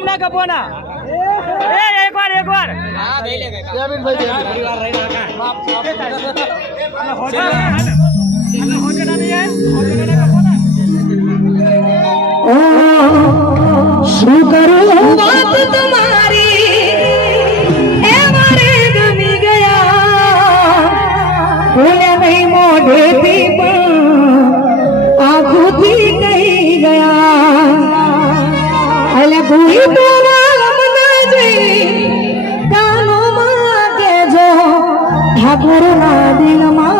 એમ ના કપવાના એ એકવાર એકવાર. શું ധരണാദികമാ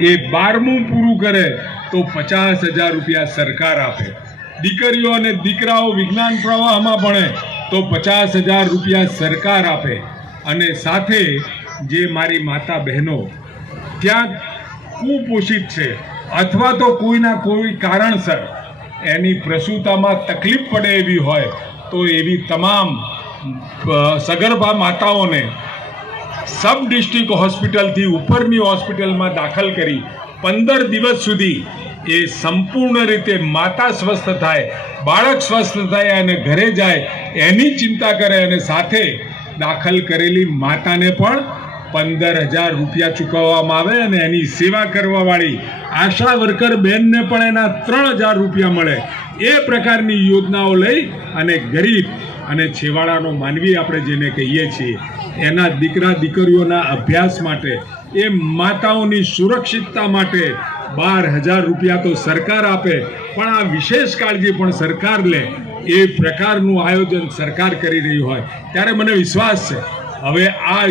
એ બારમું પૂરું કરે તો પચાસ હજાર રૂપિયા સરકાર આપે. દીકરીઓ અને દીકરાઓ વિજ્ઞાન પ્રવાહમાં ભણે તો પચાસ હજાર રૂપિયા સરકાર આપે. અને સાથે જે મારી માતા બહેનો, ત્યાં કુપોષિત છે અથવા તો કોઈના કોઈ કારણસર એની પ્રસૂતામાં તકલીફ પડે એવી હોય, તો એવી તમામ સગર્ભા માતાઓને સબ ડિસ્ટ્રિક્ટ હોસ્પિટલથી ઉપરની હોસ્પિટલમાં દાખલ કરી પંદર દિવસ સુધી એ સંપૂર્ણ રીતે માતા સ્વસ્થ થાય, બાળક સ્વસ્થ થાય અને ઘરે જાય એની ચિંતા કરે અને સાથે દાખલ કરેલી માતાને પણ પંદર હજાર રૂપિયા ચૂકવવામાં આવે અને એની સેવા કરવાવાળી આશા વર્કર બેનને પણ એના ત્રણ હજાર રૂપિયા મળે. એ પ્રકારની યોજનાઓ લઈ અને ગરીબ અને છેવાડાનો માનવી આપણે જેને કહીએ છીએ, એના દીકરા દીકરીઓના અભ્યાસ માટે, એ માતાઓની સુરક્ષિતતા માટે બાર હજાર રૂપિયા તો સરકાર આપે, પણ આ વિશેષ કાળજી પણ સરકાર લે, એ પ્રકારનું આયોજન સરકાર કરી રહી હોય. ત્યારે મને વિશ્વાસ છે. હવે આ